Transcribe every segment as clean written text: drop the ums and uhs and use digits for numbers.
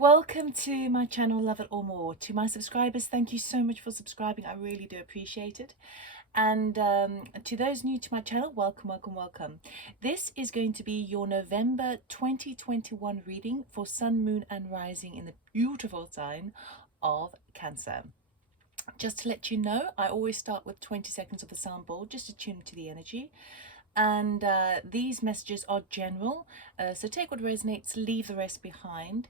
Welcome to my channel, Love It or More. To my subscribers, thank you so much for subscribing. I really do appreciate it. And to those new to my channel, welcome, welcome, welcome. This is going to be your November 2021 reading for Sun, Moon and Rising in the beautiful sign of Cancer. Just to let you know, I always start with 20 seconds of the sound bowl just to tune to the energy. And these messages are general, so take what resonates, leave the rest behind.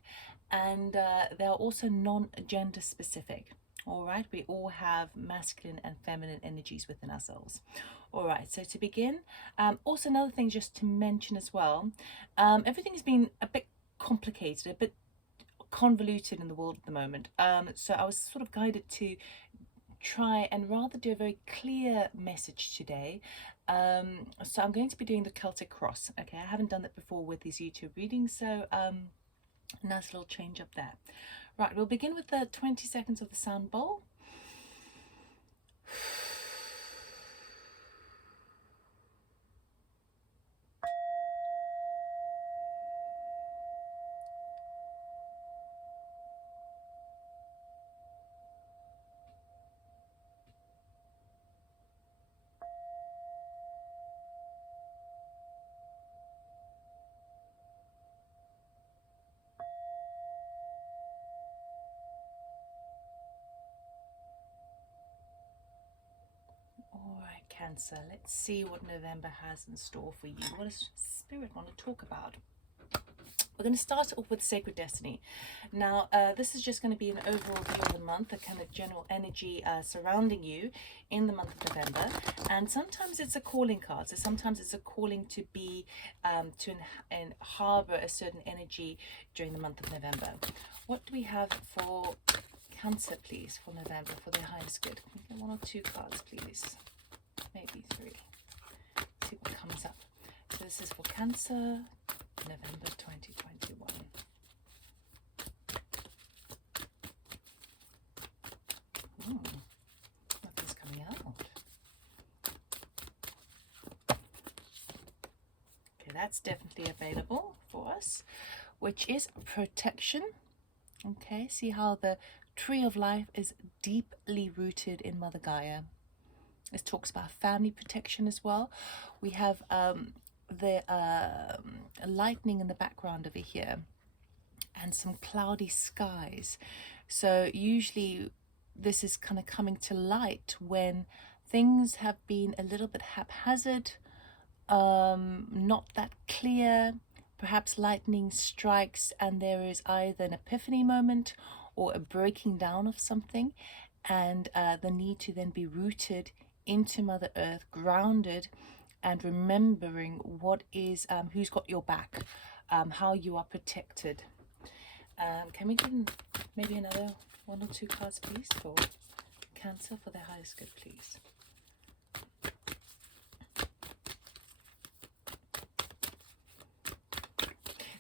And they are also non-gender specific. All right, we all have masculine and feminine energies within ourselves. All right, so to begin, also another thing just to mention as well, everything has been a bit complicated, a bit convoluted in the world at the moment. So I was sort of guided to try and rather do a very clear message today. So I'm going to be doing the Celtic Cross. Okay, I haven't done that before with these YouTube readings, so nice little change up there. Right, we'll begin with the 20 seconds of the sound bowl. All right, Cancer, let's see what November has in store for you. What does Spirit want to talk about? We're going to start off with Sacred Destiny. Now, this is just going to be an overall view of the month, a kind of general energy surrounding you in the month of November. And sometimes it's a calling card. So sometimes it's a calling to be, to harbor a certain energy during the month of November. What do we have for Cancer, please, for November, for their highest good? Can we get one or two cards, please? Maybe three. See what comes up. So this is for Cancer, November 2021. Nothing's coming out. Okay, that's definitely available for us, which is protection. Okay, see how the tree of life is deeply rooted in Mother Gaia. This talks about family protection as well. We have the lightning in the background over here and some cloudy skies. So usually this is kind of coming to light when things have been a little bit haphazard, not that clear. Perhaps lightning strikes and there is either an epiphany moment or a breaking down of something, and the need to then be rooted into Mother Earth, grounded, and remembering what is, who's got your back, how you are protected. Can we get maybe another one or two cards, please, for Cancer, for their highest good, please?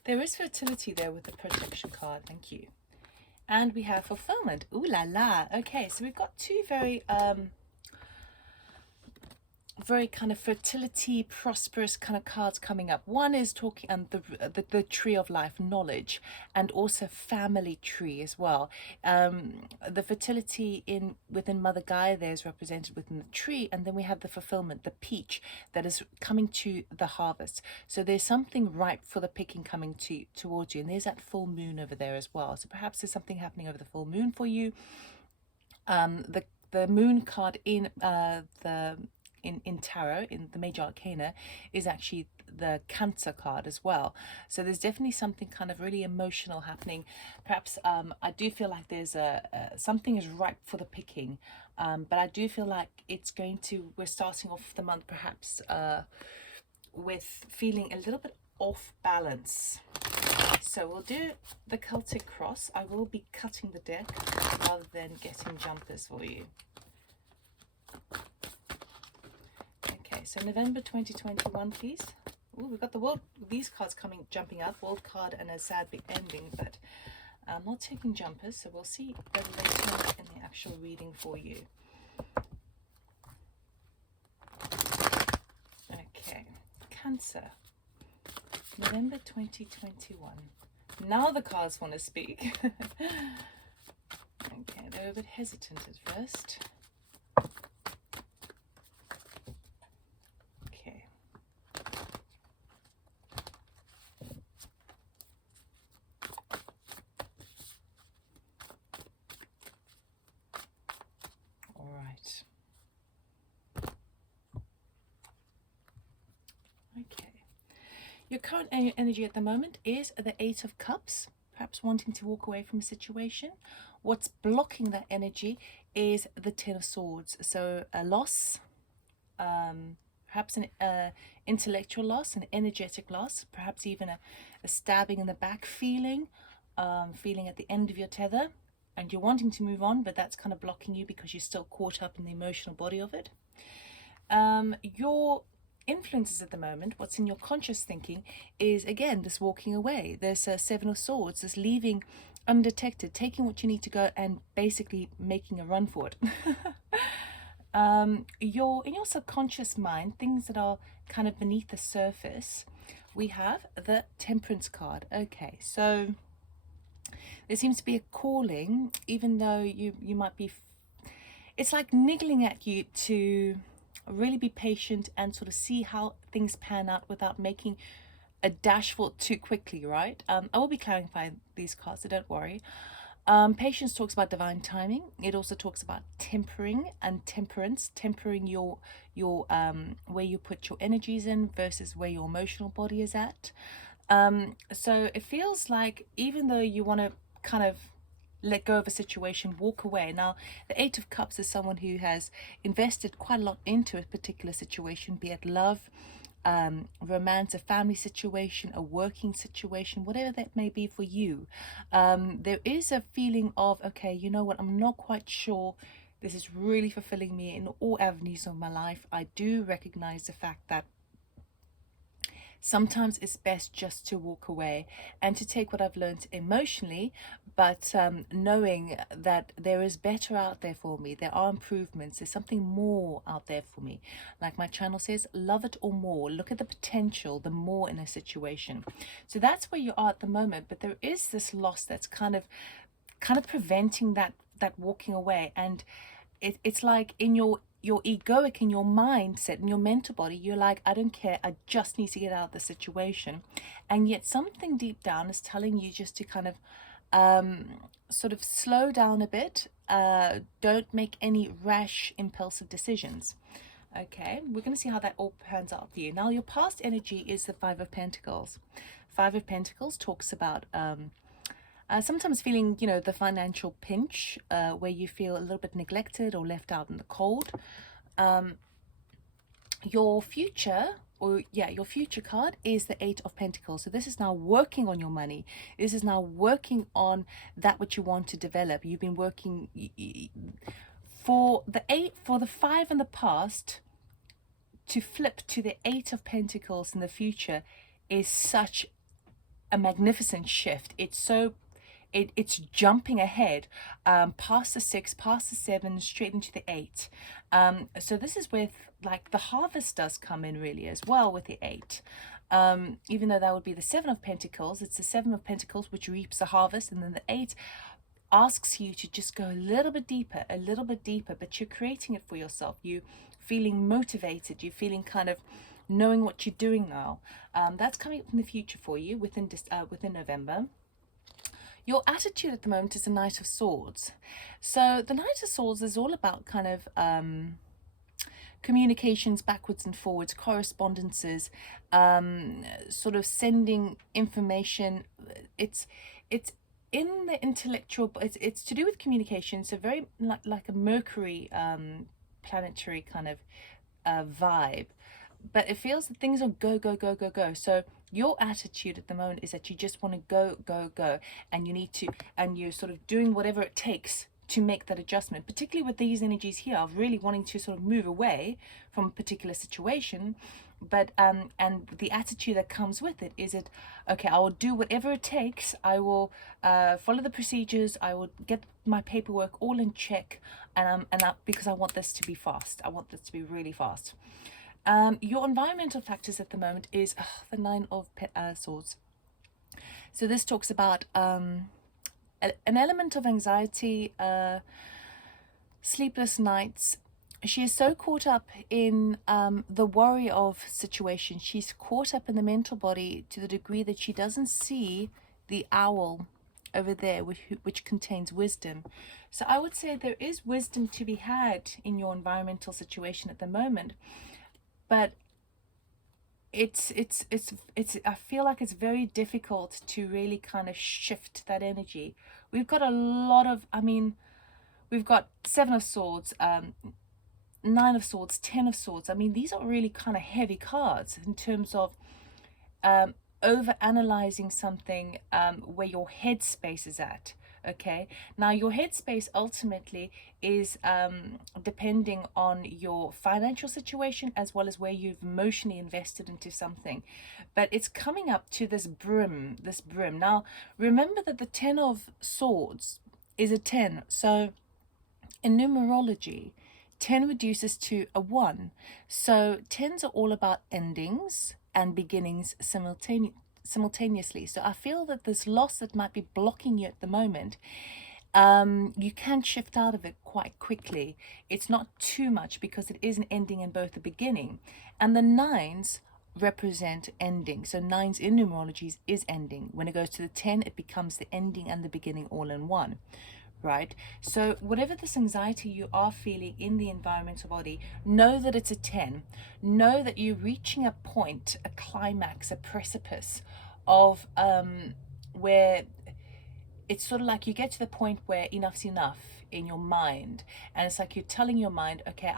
There is fertility there with the protection card, thank you. And we have fulfillment. Ooh la la. Okay, so we've got two very kind of fertility, prosperous kind of cards coming up. One is talking the tree of life, knowledge, and also family tree as well. The fertility within Mother Gaia there is represented within the tree, and then we have the fulfillment, the peach that is coming to the harvest. So there's something ripe for the picking coming towards you, and there's that full moon over there as well. So perhaps there's something happening over the full moon for you. The moon card in in tarot, in the major arcana, is actually the Cancer card as well. So there's definitely something kind of really emotional happening. Perhaps I do feel like there's something is ripe for the picking, but I do feel like we're starting off the month perhaps with feeling a little bit off balance. So we'll do the Celtic Cross. I will be cutting the deck rather than getting jumpers for you. So November 2021, please. Ooh, we've got the world, these cards jumping up, world card and a sad big ending, but I'm not taking jumpers, so we'll see whether they turn up in the actual reading for you. Okay, Cancer, November 2021, Now the cards want to speak. Okay, they're a bit hesitant at first. Okay. All right. Okay. Your current energy at the moment is the Eight of Cups, perhaps wanting to walk away from a situation. What's blocking that energy is the Ten of Swords. So a loss, perhaps an intellectual loss, an energetic loss, perhaps even a stabbing in the back feeling, feeling at the end of your tether, and you're wanting to move on, but that's kind of blocking you because you're still caught up in the emotional body of it. Your influences at the moment, what's in your conscious thinking, is again this walking away. There's a Seven of Swords, this leaving undetected, taking what you need to go and basically making a run for it. Your in your subconscious mind, things that are kind of beneath the surface, we have the Temperance card. Okay, so there seems to be a calling, even though you might be, it's like niggling at you to really be patient and sort of see how things pan out without making a dash for it too quickly, right? I will be clarifying these cards, so don't worry. Patience talks about divine timing. It also talks about tempering and temperance, tempering your where you put your energies in versus where your emotional body is at. So it feels like even though you want to kind of let go of a situation, walk away. Now, the Eight of Cups is someone who has invested quite a lot into a particular situation, be it love, romance, a family situation, a working situation, whatever that may be for you. There is a feeling of, okay, you know what, I'm not quite sure this is really fulfilling me in all avenues of my life. I do recognize the fact that sometimes it's best just to walk away and to take what I've learned emotionally, but knowing that there is better out there for me. There are improvements. There's something more out there for me. Like my channel says, love it or more. Look at the potential, the more in a situation. So that's where you are at the moment. But there is this loss that's kind of preventing that walking away. And it's like in your egoic, in your mindset, in your mental body, you're like, I don't care, I just need to get out of the situation. And yet something deep down is telling you just to kind of sort of slow down a bit. Don't make any rash, impulsive decisions. Okay, we're going to see how that all pans out for you. Now, your past energy is the Five of Pentacles. Five of Pentacles talks about sometimes feeling, you know, the financial pinch, where you feel a little bit neglected or left out in the cold. Your future, your future card is the Eight of Pentacles. So this is now working on your money. This is now working on that which you want to develop. You've been working for the Five in the past to flip to the Eight of Pentacles in the future is such a magnificent shift. It's jumping ahead, past the 6, past the 7, straight into the 8. So this is with, like, the harvest does come in really as well with the 8. Even though that would be the 7 of Pentacles, it's the 7 of Pentacles which reaps the harvest, and then the 8 asks you to just go a little bit deeper, but you're creating it for yourself. You feeling motivated, you're feeling kind of knowing what you're doing now. That's coming up in the future for you within November. Your attitude at the moment is the Knight of Swords. So the Knight of Swords is all about kind of communications backwards and forwards, correspondences, sort of sending information. It's in the intellectual, it's to do with communication. So very like a Mercury planetary kind of vibe. But it feels that things are go, go, go, go, go. So your attitude at the moment is that you just want to go, go, go. And you need to, and you're sort of doing whatever it takes to make that adjustment, particularly with these energies here of really wanting to sort of move away from a particular situation. But and the attitude that comes with it is okay, I will do whatever it takes. I will follow the procedures. I will get my paperwork all in check, because I want this to be fast. I want this to be really fast. Your environmental factors at the moment is the Nine of Swords. So this talks about an element of anxiety, sleepless nights. She is so caught up in the worry of situation. She's caught up in the mental body to the degree that she doesn't see the owl over there, which contains wisdom. So I would say there is wisdom to be had in your environmental situation at the moment, but it's I feel like it's very difficult to really kind of shift that energy. We've got a lot of, I mean, we've got Seven of Swords, Nine of Swords, Ten of Swords. I mean, these are really kind of heavy cards in terms of over analyzing something, where your headspace is at. Okay, now your headspace ultimately is depending on your financial situation as well as where you've emotionally invested into something, but it's coming up to this brim. Now remember that the Ten of Swords is a 10, so in numerology 10 reduces to a 1. So 10s are all about endings and beginnings simultaneously. So I feel that this loss that might be blocking you at the moment, you can shift out of it quite quickly. It's not too much because it is an ending and both a beginning. And the nines represent ending. So nines in numerology is ending. When it goes to the 10, it becomes the ending and the beginning all in one. Right? So whatever this anxiety you are feeling in the environmental body, know that it's a 10. Know that you're reaching a point, a climax, a precipice of where it's sort of like you get to the point where enough's enough in your mind, and it's like you're telling your mind, okay,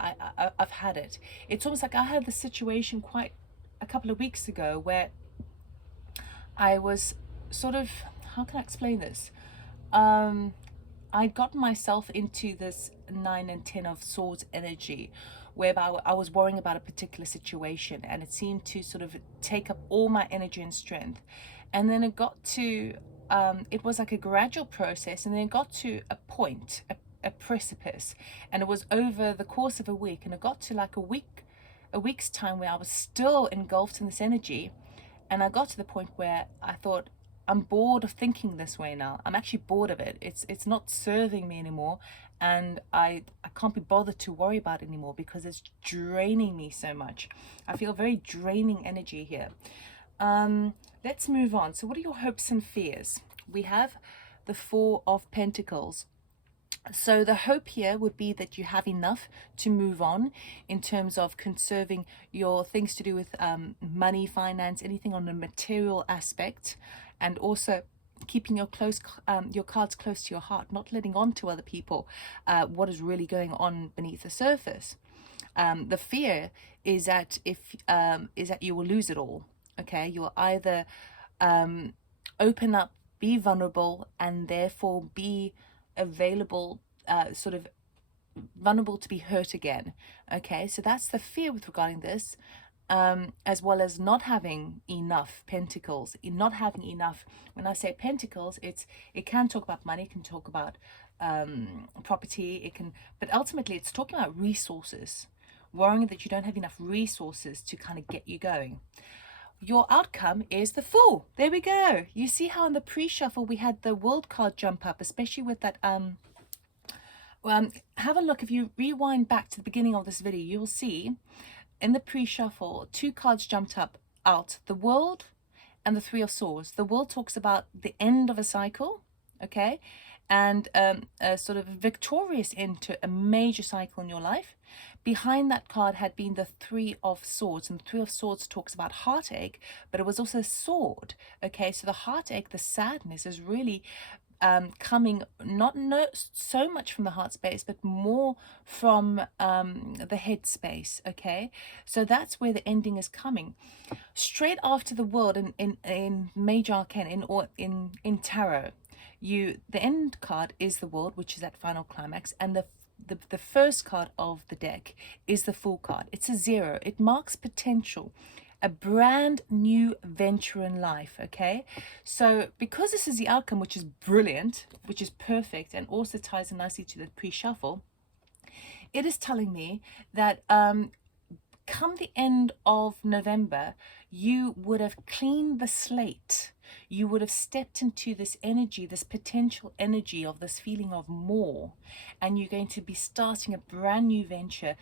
I've had it. It's almost like I had the situation quite a couple of weeks ago where I was sort of, how can I explain this? I'd gotten myself into this 9 and 10 of Swords energy, whereby I was worrying about a particular situation and it seemed to sort of take up all my energy and strength. And then it got to, it was like a gradual process, and then it got to a point, a precipice, and it was over the course of a week, and it got to like a week's time where I was still engulfed in this energy. And I got to the point where I thought, I'm bored of thinking this way now. I'm actually bored of it. It's not serving me anymore, and I can't be bothered to worry about it anymore because it's draining me so much. I feel very draining energy here. Let's move on. So what are your hopes and fears? We have the Four of Pentacles. So the hope here would be that you have enough to move on in terms of conserving your things to do with money, finance, anything on the material aspect, and also keeping your cards close to your heart, not letting on to other people what is really going on beneath the surface. The fear is that you will lose it all. Okay, you'll either open up, be vulnerable, and therefore be available, sort of vulnerable to be hurt again. Okay, so that's the fear with regarding this, as well as not having enough pentacles, not having enough. When I say pentacles, it can talk about money, it can talk about property, it can, but ultimately it's talking about resources, worrying that you don't have enough resources to kind of get you going. Your outcome is the Fool. There we go. You see how in the pre-shuffle we had the World card jump up, especially with that have a look. If you rewind back to the beginning of this video, you'll see in the pre-shuffle 2 cards jumped up out, the World and the Three of Swords. The World talks about the end of a cycle, okay, and a sort of victorious end to a major cycle in your life. Behind that card had been the Three of Swords, and the Three of Swords talks about heartache, but it was also a sword. Okay, so the heartache, the sadness is really coming not so much from the heart space, but more from the head space. Okay, so that's where the ending is coming. Straight after the World in Major Arcana, in tarot, the end card is the World, which is that final climax, and the first card of the deck is the Fool card. It's a 0. It marks potential, a brand new venture in life. Okay, so because this is the outcome, which is brilliant, which is perfect, and also ties in nicely to the pre-shuffle, it is telling me that come the end of November, you would have cleaned the slate. you would have stepped into this energy, this potential energy of this feeling of more, and you're going to be starting a brand new venture,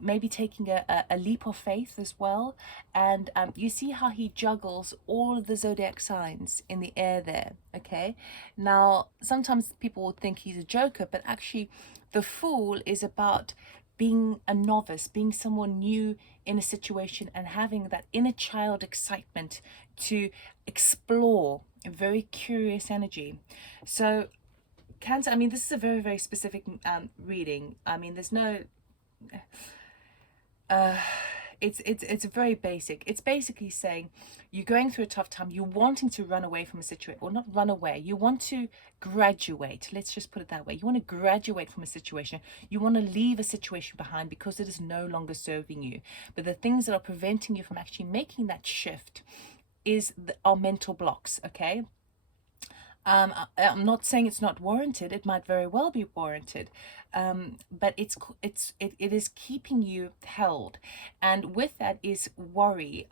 maybe taking a leap of faith as well. And you see how he juggles all of the zodiac signs in the air there. Okay, now sometimes people will think he's a joker, but actually the Fool is about being a novice, being someone new in a situation, and having that inner child excitement to explore, a very curious energy. So Cancer, I mean, this is a very, very specific reading. I mean, there's no it's very basic. It's basically saying you're going through a tough time, you're wanting to run away from a situation, or not run away, you want to graduate, let's just put it that way. You want to graduate from a situation, you want to leave a situation behind because it is no longer serving you. But the things that are preventing you from actually making that shift are mental blocks. Okay, I'm not saying it's not warranted. It might very well be warranted, but it is keeping you held, and with that is worry.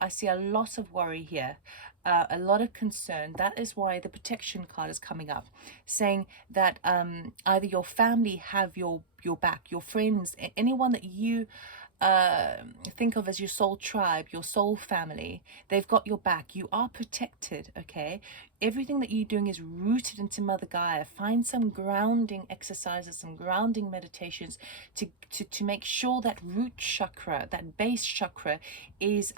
I see a lot of worry here, a lot of concern. That is why the protection card is coming up, saying that either your family have your back, your friends, anyone that you think of as your soul tribe, your soul family, they've got your back. You are protected. Okay, everything that you're doing is rooted into Mother Gaia. Find some grounding exercises, some grounding meditations to make sure that root chakra, that base chakra, is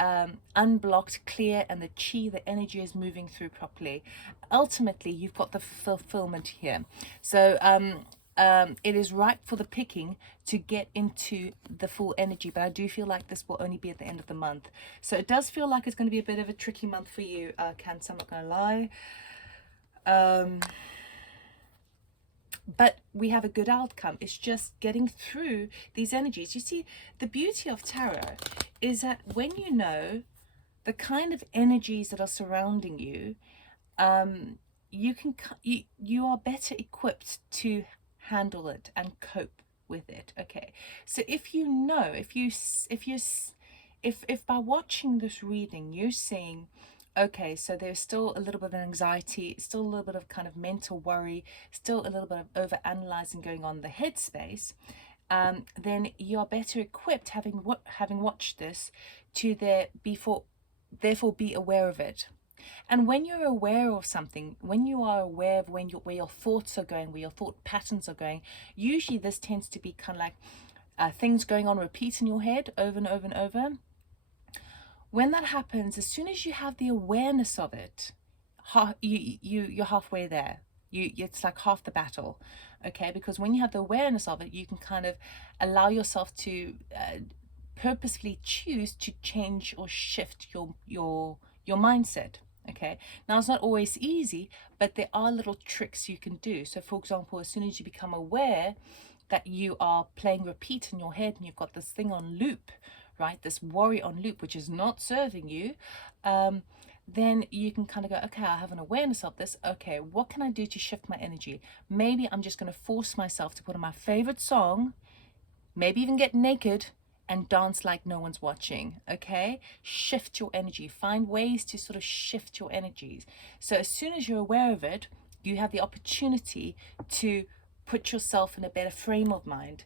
unblocked, clear, and the chi, the energy, is moving through properly. Ultimately, you've got the fulfillment here. So it is ripe for the picking to get into the full energy, but I do feel like this will only be at the end of the month. So it does feel like it's going to be a bit of a tricky month for you, Cancer, I'm not going to lie. But we have a good outcome. It's just getting through these energies. You see, the beauty of tarot is that when you know the kind of energies that are surrounding you, you are better equipped to handle it and cope with it. Okay, so if you know, if by watching this reading you're seeing, okay, so there's still a little bit of anxiety, still a little bit of kind of mental worry, still a little bit of over analyzing going on in the headspace, then you're better equipped, having watched this, to therefore be aware of it. And when you're aware of something, when you are aware of where your thoughts are going, where your thought patterns are going, usually this tends to be kind of like things going on repeat in your head over and over and over. When that happens, as soon as you have the awareness of it, you're halfway there. It's like half the battle. Okay, because when you have the awareness of it, you can kind of allow yourself to purposefully choose to change or shift your mindset. Okay, now it's not always easy, but there are little tricks you can do. So for example, as soon as you become aware that you are playing repeat in your head and you've got this thing on loop, right, this worry on loop, which is not serving you, then you can kind of go, okay, I have an awareness of this. Okay, what can I do to shift my energy? Maybe I'm just going to force myself to put on my favorite song, maybe even get naked and dance like no one's watching. Okay, shift your energy, find ways to sort of shift your energies. So as soon as you're aware of it, you have the opportunity to put yourself in a better frame of mind.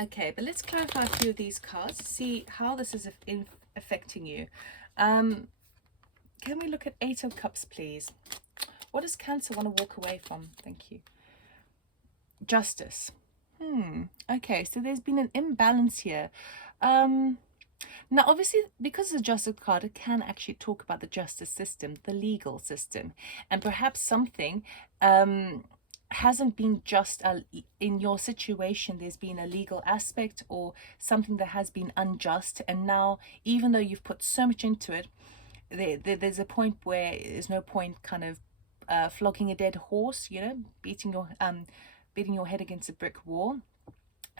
Okay, but let's clarify a few of these cards, see how this is affecting you. Can we look at 8 of Cups, please? What does Cancer want to walk away from? Thank you. Justice. Okay, so there's been an imbalance here. Now, obviously, because it's a Justice card, it can actually talk about the justice system, the legal system, and perhaps something hasn't been just in your situation. There's been a legal aspect or something that has been unjust, and now, even though you've put so much into it, there's a point where there's no point kind of flogging a dead horse, you know, beating your head against a brick wall.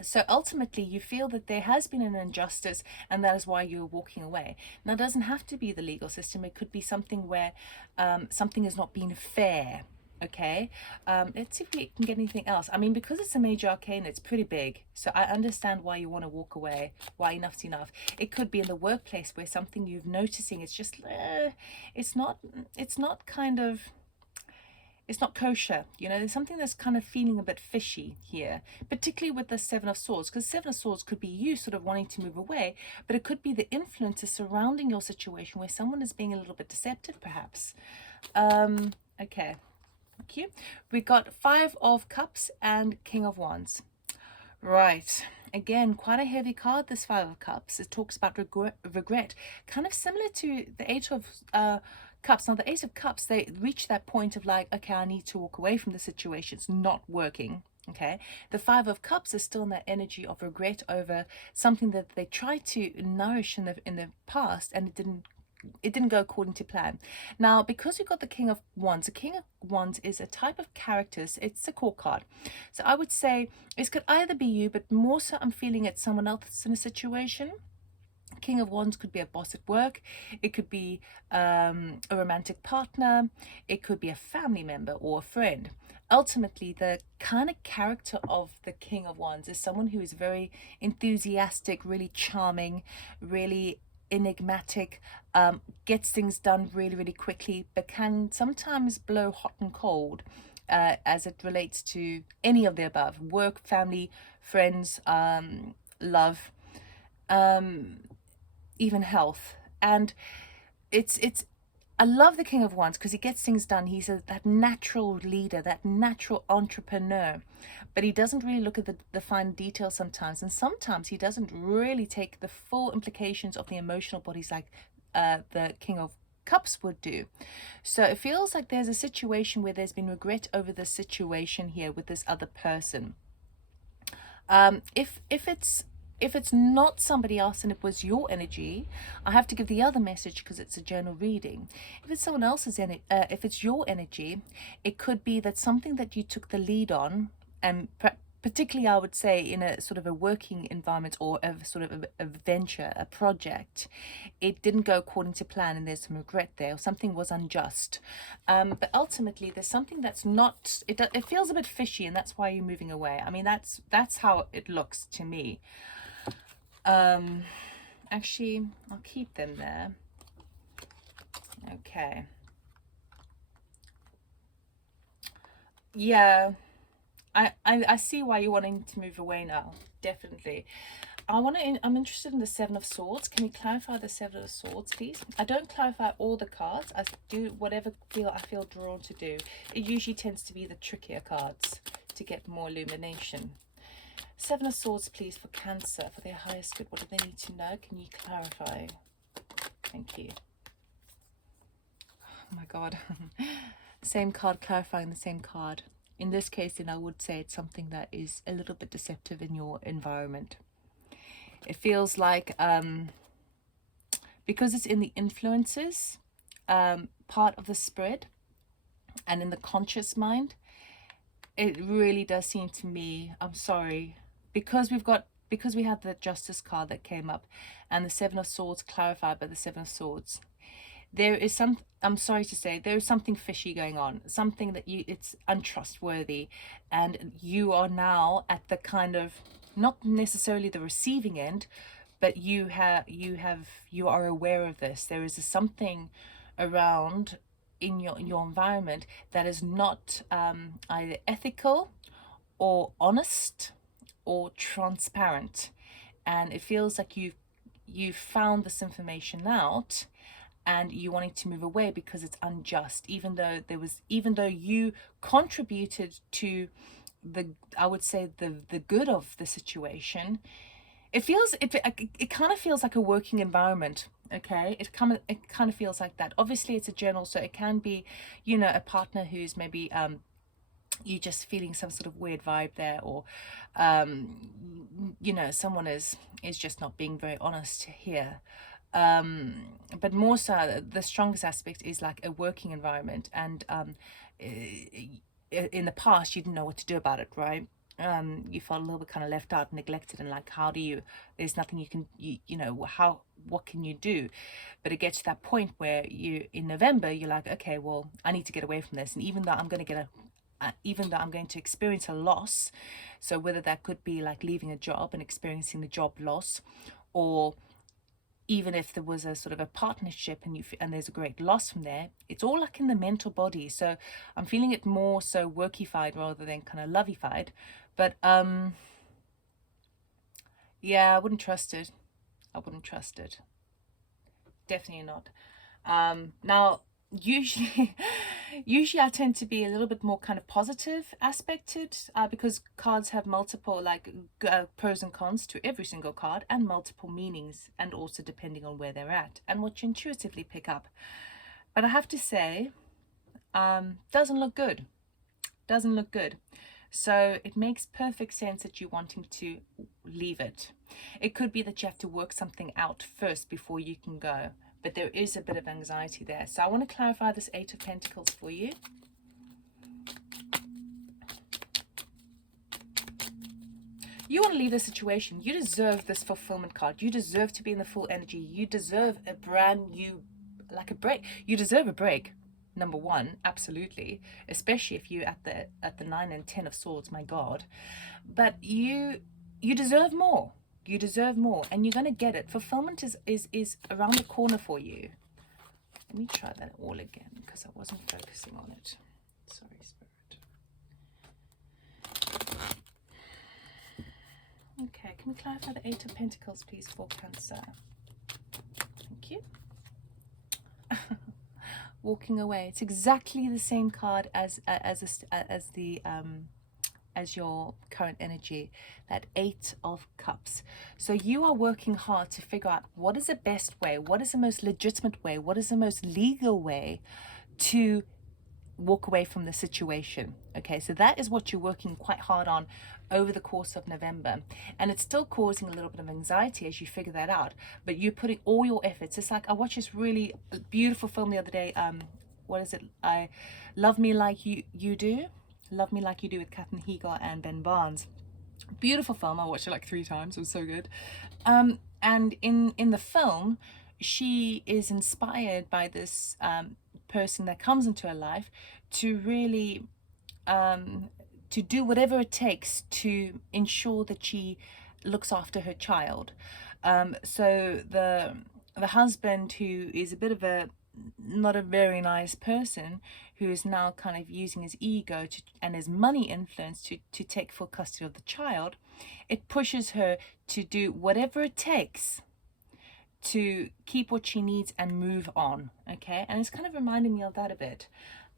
So ultimately you feel that there has been an injustice, and that is why you're walking away. Now, it doesn't have to be the legal system. It could be something where something has not been fair. Okay, let's see if we can get anything else. I mean, because it's a major arcane, it's pretty big, so I understand why you want to walk away, why enough's enough. It could be in the workplace where something you've noticing, it's just it's not kind of, it's not kosher, you know. There's something that's kind of feeling a bit fishy here, particularly with the Seven of Swords, because Seven of Swords could be you sort of wanting to move away, but it could be the influences surrounding your situation where someone is being a little bit deceptive, perhaps. Okay, thank you. We got Five of Cups and King of Wands. Right. Again, quite a heavy card, this Five of Cups. It talks about regret, kind of similar to the Eight of Cups. Now, the Ace of Cups, they reach that point of like, okay, I need to walk away from the situation. It's not working. Okay. The Five of Cups is still in that energy of regret over something that they tried to nourish in the past, and it didn't go according to plan. Now, because you've got the King of Wands, the King of Wands is a type of characters. It's a court card. So I would say it could either be you, but more so I'm feeling it's someone else in a situation. King of Wands could be a boss at work. It could be a romantic partner. It could be a family member or a friend. Ultimately, the kind of character of the King of Wands is someone who is very enthusiastic, really charming, really enigmatic, gets things done really, really quickly, but can sometimes blow hot and cold as it relates to any of the above: work, family, friends, love, even health. And it's I love the King of Wands because he gets things done. He's that natural leader, that natural entrepreneur, but he doesn't really look at the fine details sometimes, and sometimes he doesn't really take the full implications of the emotional bodies like the King of Cups would do. So it feels like there's a situation where there's been regret over the situation here with this other person. If it's not somebody else and it was your energy, I have to give the other message because it's a general reading. If it's someone else's if it's your energy, it could be that something that you took the lead on, and particularly I would say in a sort of a working environment or a sort of a venture, a project, it didn't go according to plan and there's some regret there, or something was unjust. But ultimately there's something that's not, it feels a bit fishy, and that's why you're moving away. I mean, that's how it looks to me. Actually, I'll keep them there. Okay. Yeah, I see why you're wanting to move away now. Definitely. I'm interested in the Seven of Swords. Can we clarify the Seven of Swords, please? I don't clarify all the cards. I do whatever I feel drawn to do. It usually tends to be the trickier cards to get more illumination. Seven of Swords, please, for Cancer, for their highest good. What do they need to know? Can you clarify? Thank you. Oh my God. Same card clarifying the same card. In this case, then I would say it's something that is a little bit deceptive in your environment. It feels like, because it's in the influences, part of the spread, and in the conscious mind, it really does seem to me, I'm sorry, because we have the Justice card that came up and the Seven of Swords clarified by the Seven of Swords, there is I'm sorry to say, there is something fishy going on, something that it's untrustworthy, and you are now at the kind of, not necessarily the receiving end, but you are aware of this. There is something around in your environment that is not either ethical or honest or transparent, and it feels like you've found this information out and you wanting to move away because it's unjust, even though you contributed to I would say the good of the situation. It kind of feels like a working environment. Okay, it kind of feels like that. Obviously it's a journal, so it can be, you know, a partner who's maybe you just feeling some sort of weird vibe there, or you know, someone is just not being very honest here. But more so, the strongest aspect is like a working environment, and in the past you didn't know what to do about it, right? you felt a little bit kind of left out, neglected, and like, how do you, there's nothing you can, you know, how, what can you do? But it gets to that point where you, in November, you're like, okay, well, I need to get away from this. And even though I'm going to get a, even though I'm going to experience a loss, so whether that could be like leaving a job and experiencing the job loss, or even if there was a sort of a partnership and and there's a great loss from there, it's all like in the mental body. So I'm feeling it more so workified rather than kind of loveified. But yeah, I wouldn't trust it. I wouldn't trust it. Definitely not. Now, usually usually I tend to be a little bit more kind of positive aspected, because cards have multiple like pros and cons to every single card, and multiple meanings, and also depending on where they're at and what you intuitively pick up. But I have to say, doesn't look good. Doesn't look good. So it makes perfect sense that you're wanting to leave it. It could be that you have to work something out first before you can go, but there is a bit of anxiety there. So I want to clarify this Eight of Pentacles for you. You want to leave the situation. You deserve this fulfillment card. You deserve to be in the full energy. You deserve a brand new, like a break. You deserve a break. Number one, absolutely, especially if you're at the 9 and 10 of Swords, my God. But you deserve more. You deserve more, and you're gonna get it. Fulfillment is around the corner for you. Let me try that all again because I wasn't focusing on it. Sorry, Spirit. Okay, can we clarify the Eight of Pentacles, please, for Cancer? Thank you. Walking away. It's exactly the same card as your current energy, that Eight of Cups. So you are working hard to figure out what is the best way, what is the most legitimate way, what is the most legal way to walk away from the situation. Okay, so that is what you're working quite hard on over the course of November, and it's still causing a little bit of anxiety as you figure that out, but you're putting all your efforts. It's like, I watched this really beautiful film the other day. What is it? I Love Me Like You Do. Love Me Like You Do with Katherine Heigl and Ben Barnes. Beautiful film. I watched it like 3 times. It was so good. And in the film, she is inspired by this person that comes into her life to really to do whatever it takes to ensure that she looks after her child. So the husband, who is a bit of a not a very nice person, who is now kind of using his ego and his money influence to take full custody of the child, it pushes her to do whatever it takes to keep what she needs and move on. Okay, and it's kind of reminding me of that a bit.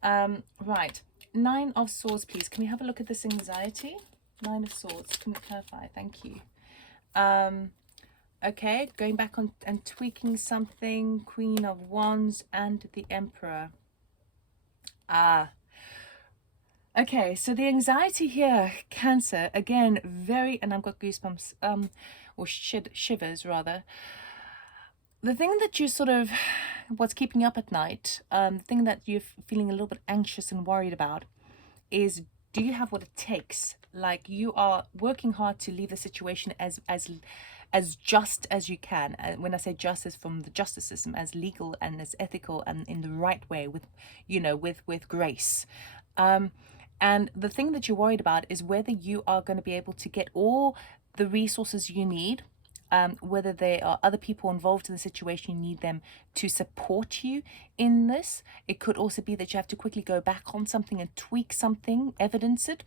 Right, 9 of Swords, please. Can we have a look at this anxiety? 9 of Swords, can we clarify? Thank you. Okay, going back on and tweaking something. Queen of Wands and the Emperor. Okay, so the anxiety here, Cancer, again, very, and I've got goosebumps, or shivers rather. The thing that you sort of, what's keeping you up at night, the thing that you're feeling a little bit anxious and worried about is, do you have what it takes? Like, you are working hard to leave the situation as just as you can. When I say justice, from the justice system, as legal and as ethical and in the right way, with, you know, with grace. And the thing that you're worried about is whether you are going to be able to get all the resources you need, whether there are other people involved in the situation, you need them to support you in this. It could also be that you have to quickly go back on something and tweak something, evidence it.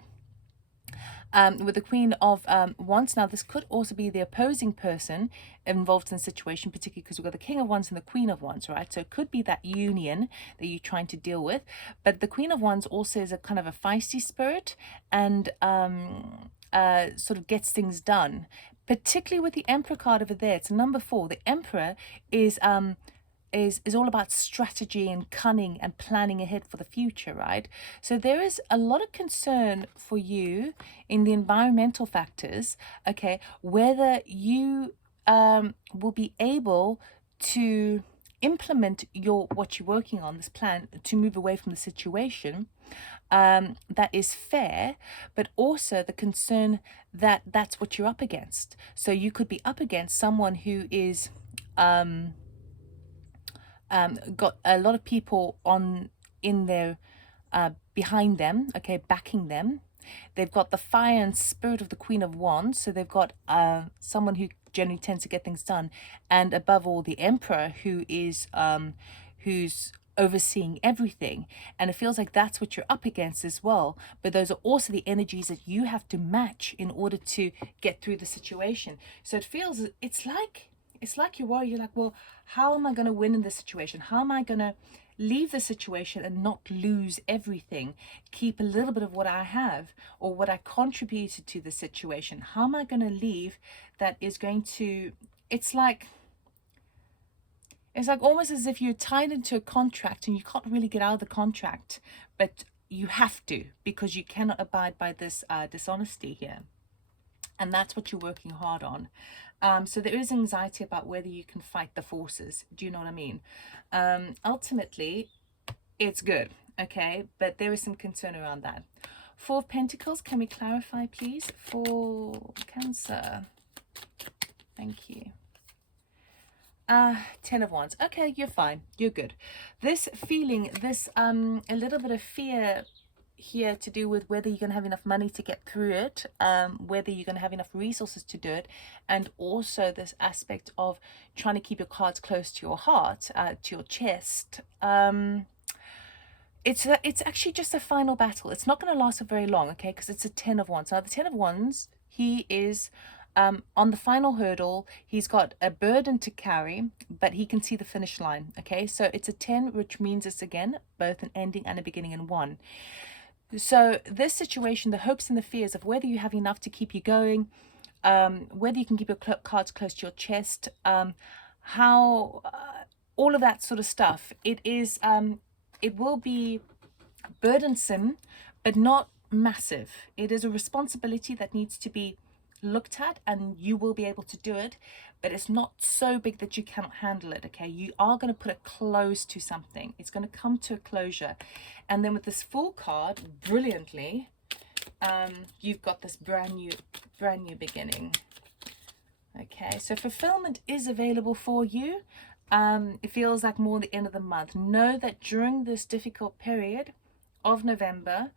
With the Queen of Wands, now this could also be the opposing person involved in the situation, particularly because we've got the King of Wands and the Queen of Wands, right? So it could be that union that you're trying to deal with. But the Queen of Wands also is a kind of a feisty spirit, and sort of gets things done, particularly with the Emperor card over there. It's number 4. The Emperor is all about strategy and cunning and planning ahead for the future, right? So there is a lot of concern for you in the environmental factors, okay, whether you will be able to implement what you're working on, this plan to move away from the situation that is fair, but also the concern that that's what you're up against. So you could be up against someone who is got a lot of people in their behind them, okay, backing them. They've got the fire and spirit of the Queen of Wands, so they've got someone who generally tends to get things done, and above all the Emperor, who is who's overseeing everything. And it feels like that's what you're up against as well, but those are also the energies that you have to match in order to get through the situation. So it feels, it's like you're worried. You're like, well, how am I going to win in this situation? How am I going to leave the situation and not lose everything, keep a little bit of what I have or what I contributed to the situation? How am I going to leave that is going to, it's like almost as if you're tied into a contract and you can't really get out of the contract, but you have to, because you cannot abide by this dishonesty here. And that's what you're working hard on. So there is anxiety about whether you can fight the forces. Do you know what I mean? Ultimately, it's good, okay? But there is some concern around that. Four of Pentacles, can we clarify, please? For Cancer. Thank you. 10 of Wands. Okay, you're fine. You're good. This feeling, this a little bit of fear here to do with whether you're going to have enough money to get through it, whether you're going to have enough resources to do it, and also this aspect of trying to keep your cards close to your heart, to your chest. It's actually just a final battle. It's not going to last for very long, okay, because it's a 10 of Wands. Now the 10 of Wands, he is on the final hurdle. He's got a burden to carry, but he can see the finish line, okay? So it's a 10, which means it's, again, both an ending and a beginning in one. So this situation, the hopes and the fears of whether you have enough to keep you going, whether you can keep your cards close to your chest, how all of that sort of stuff, it will be burdensome, but not massive. It is a responsibility that needs to be looked at, and you will be able to do it, but it's not so big that you cannot handle it, okay? You are going to put a close to something. It's going to come to a closure. And then with this Fool card, brilliantly, you've got this brand new beginning. Okay, so fulfillment is available for you. It feels like more the end of the month. Know that during this difficult period of November,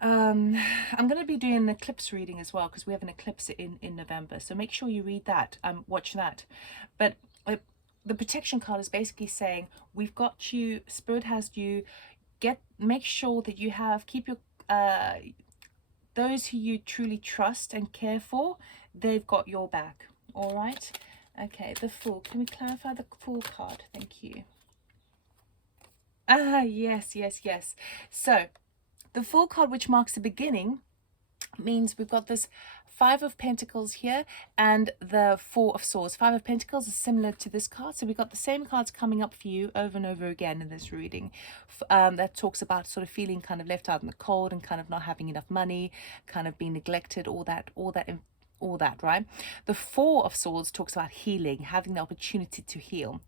I'm going to be doing an eclipse reading as well, because we have an eclipse in November. So make sure you read that, watch that. But the protection card is basically saying, we've got you, Spirit has you. Make sure that you keep your, those who you truly trust and care for, they've got your back. All right. Okay, the Fool. Can we clarify the Fool card? Thank you. Yes. So the Fool card, which marks the beginning, means we've got this Five of Pentacles here and the Four of Swords. Five of Pentacles is similar to this card. So we've got the same cards coming up for you over and over again in this reading. That talks about sort of feeling kind of left out in the cold and kind of not having enough money, kind of being neglected, all that, right? The Four of Swords talks about healing, having the opportunity to heal.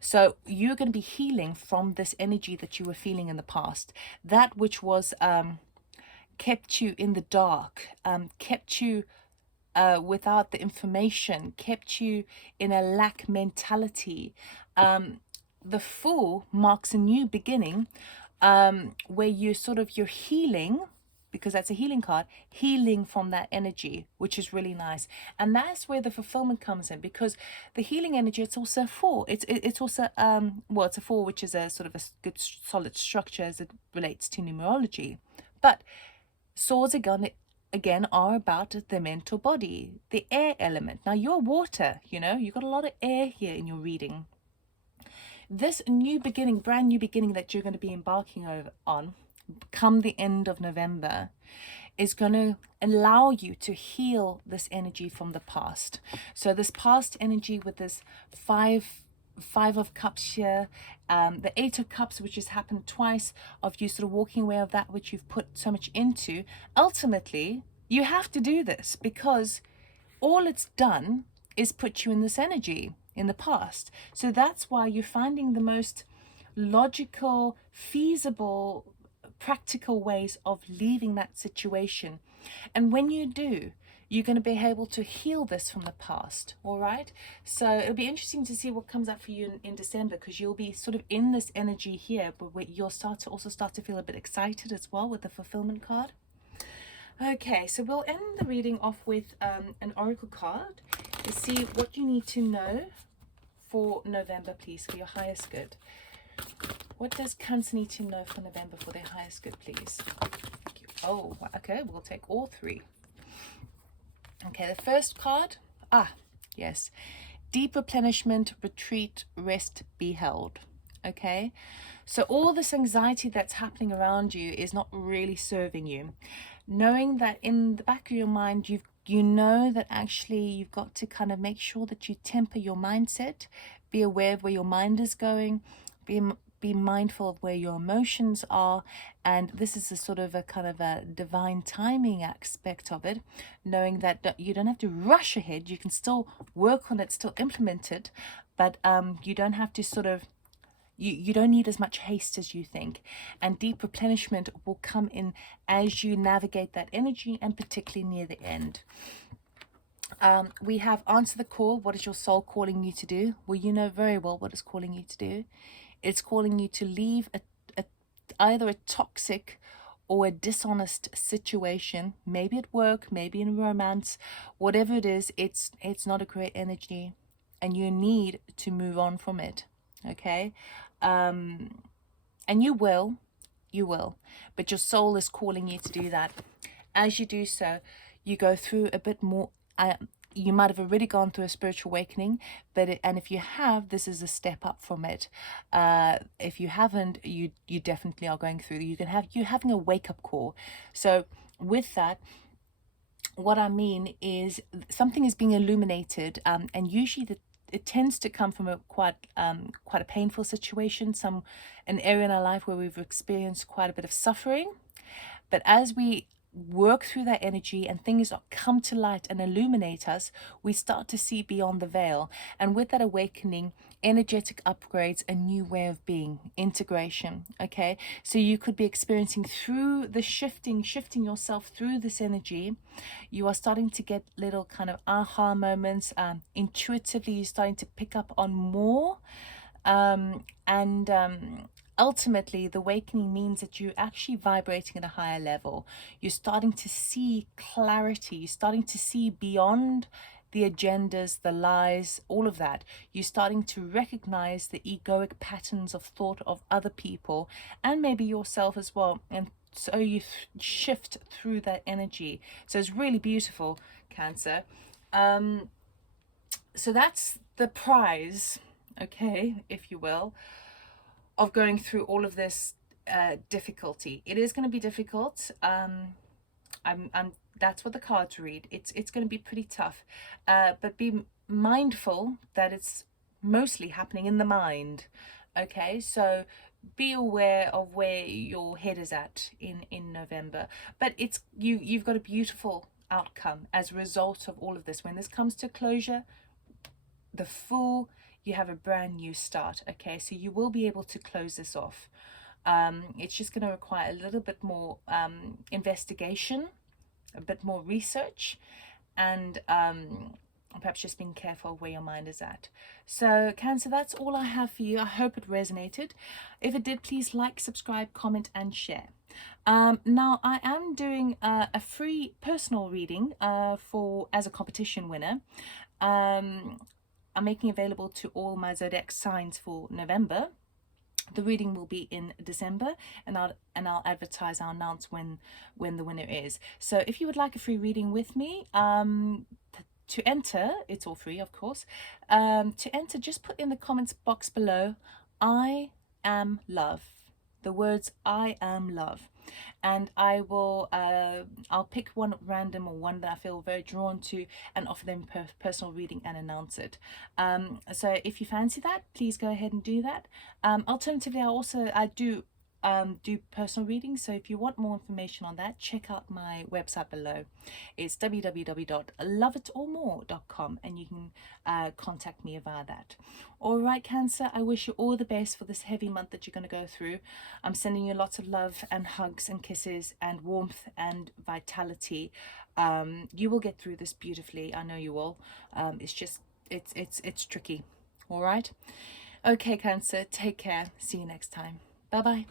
So you're going to be healing from this energy that you were feeling in the past, that which was kept you in the dark, kept you without the information, kept you in a lack mentality. The Fool marks a new beginning, where you're healing, because that's a healing card, healing from that energy, which is really nice. And that's where the fulfillment comes in, because the healing energy, it's also a 4. It's also, well, it's a 4, which is a sort of a good solid structure as it relates to numerology. But swords again are about the mental body, the air element. Now you're water, you've got a lot of air here in your reading. This new beginning, brand new beginning that you're going to be embarking on come the end of November, is going to allow you to heal this energy from the past. So this past energy with this five of cups here, the 8 of cups, which has happened twice, of you sort of walking away of that which you've put so much into. Ultimately, you have to do this, because all it's done is put you in this energy. in the past. So that's why you're finding the most logical, feasible, practical ways of leaving that situation. And when you do, you're going to be able to heal this from the past. All right, so it'll be interesting to see what comes up for you in December, because you'll be sort of in this energy here, but you'll start to feel a bit excited as well with the fulfillment card. Okay, so we'll end the reading off with an oracle card to see what you need to know for November, please, for your highest good. What does Cancer need to know for November for their highest good, please? Oh, okay, we'll take all three. Okay, the first card, yes, deep replenishment, retreat, rest, be held. Okay, so all this anxiety that's happening around you is not really serving you. Knowing that in the back of your mind, you know that actually you've got to kind of make sure that you temper your mindset, be aware of where your mind is going, be mindful of where your emotions are. And this is a sort of a kind of a divine timing aspect of it, knowing that you don't have to rush ahead. You can still work on it, still implement it, but you don't have to sort of, you don't need as much haste as you think. And deep replenishment will come in as you navigate that energy, and particularly near the end. We have answer the call. What is your soul calling you to do? Well, you know very well what it's calling you to do. It's calling you to leave either a toxic or a dishonest situation, maybe at work, maybe in romance, whatever it is, it's not a great energy, and you need to move on from it. Okay, and you will, but your soul is calling you to do that. As you do so, you go through a bit more. You might have already gone through a spiritual awakening, and if you have, this is a step up from it. If you haven't, you definitely are going through. You're having a wake-up call. So with that, what I mean is something is being illuminated, and usually it tends to come from a quite a painful situation, an area in our life where we've experienced quite a bit of suffering. But as we work through that energy and things come to light and illuminate us, we start to see beyond the veil. And with that awakening, energetic upgrades, a new way of being, integration. Okay, so you could be experiencing through the shifting yourself through this energy. You are starting to get little kind of aha moments. Intuitively, you're starting to pick up on more, ultimately, the awakening means that you're actually vibrating at a higher level. You're starting to see clarity. You're starting to see beyond the agendas, the lies, all of that. You're starting to recognize the egoic patterns of thought of other people, and maybe yourself as well. And so you shift through that energy. So it's really beautiful, Cancer. So that's the prize, okay, if you will, of going through all of this difficulty. It is going to be difficult. That's what the cards read. It's going to be pretty tough, but be mindful that it's mostly happening in the mind. Okay, so be aware of where your head is at in November. But you've got a beautiful outcome as a result of all of this. When this comes to closure, the Fool, you have a brand new start. Okay, so you will be able to close this off. It's just going to require a little bit more investigation, a bit more research, and perhaps just being careful where your mind is at. So Cancer, that's all I have for you. I hope it resonated. If it did, please like, subscribe, comment, and share. Now I am doing a free personal reading as a competition winner. I'm making available to all my zodiac signs for November. The reading will be in December, and I'll advertise, I'll announce when the winner is. So if you would like a free reading with me, to enter, it's all free, of course. To enter, just put in the comments box below, I am love. The words I am love. And I will I'll pick one random, or one that I feel very drawn to, and offer them personal reading and announce it. So if you fancy that, please go ahead and do that. Alternatively, I do do personal readings. So if you want more information on that, check out my website below. It's www.loveitormore.com, and you can contact me via that. All right, Cancer, I wish you all the best for this heavy month that you're going to go through. I'm sending you lots of love and hugs and kisses and warmth and vitality. You will get through this beautifully. I know you will. It's just it's tricky. All right. Okay, Cancer, take care. See you next time. Bye bye.